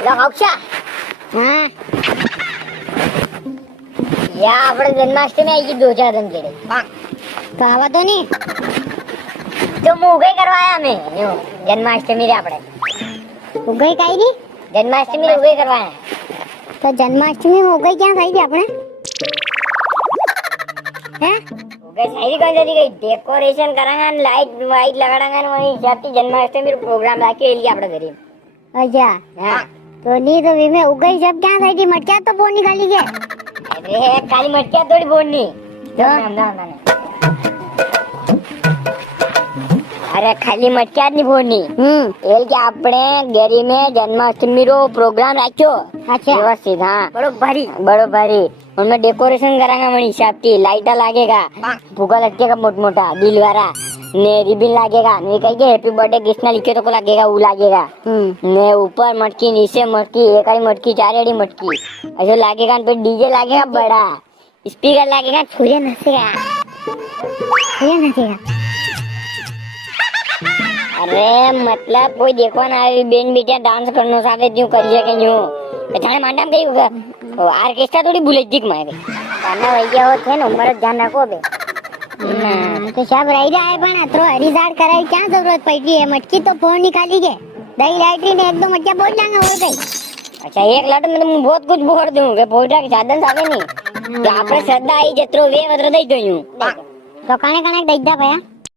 અક્ષા હા યા આપણે જન્માષ્ટમી આવી ગઈ દો ચાર દિન કેડે તો આવા તો નહીં તો મુગઈ કરવા આયા અમે યો જન્માષ્ટમી રે આપણે ઉગઈ કાઈ દી જન્માષ્ટમી ઉગઈ કરવા આયા તો જન્માષ્ટમી માં ઉગઈ ક્યાં થઈ ગઈ આપણે હે ઉગઈ સારી કોણ જતી ગઈ ડેકોરેશન કરાંગા ને લાઈટ વાઈટ લગાડાંગા ને વહી જાતી જન્માષ્ટમી પ્રોગ્રામ રાખ્યો એલી આપણે ઘરે અચ્છા હા તો ની તો વિમે ઉગઈ જબ ક્યાં થઈ ગઈ મટક્યા તો પોની ખાલી કે અરે કાલી મટક્યા થોડી બોલની ના ના ના અરે ખાલી મટક્યા જ ની બોલની એલ કે આપણે ગેરી में जन्माष्टमी रो प्रोग्राम राख्यो अच्छा व्यवस्थित हाँ बड़ो भारी उनमें डेकोरेशन करांगा मन हिसाब की लाइटा लागेगा फुगा लटकेगा मोट मोटा दिल वाला ने रिबन लागेगा ने कही के हैप्पी बर्थडे कृष्णा लिखे तो को लगेगा वो लागेगा ने ऊपर मटकी नीचे मटकी एक आई मटकी चारेडी मटकी ऐसे लागेगा फिर डीजे लागेगा बड़ा स्पीकर लागेगा सूर्य नसेगा अरे मतलब कोई देखो ना बेन बेटिया डांस करनो साथे क्यों करिए के न्यू जाने मांडा में कई ऑर्केस्ट्रा थोड़ी भूले दिख मारे खाना भैया हो थे ना उम्र ध्यान रखो बे तो सब रह जाए पण अत्रो हरिजाड़ कराई क्या जरूरत पड़ी है मटकी तो फोन निकाली के दही लाइटरी ने एक दो मटकिया बोल जाएंगे और गई अच्छा एक लट में तो बहुत कुछ बोल दूं के पोटा के साधन सावे नहीं तो आपने श्रद्धा आई जत्रो वे वत्र दई दयूं तो काने काने दई दा भया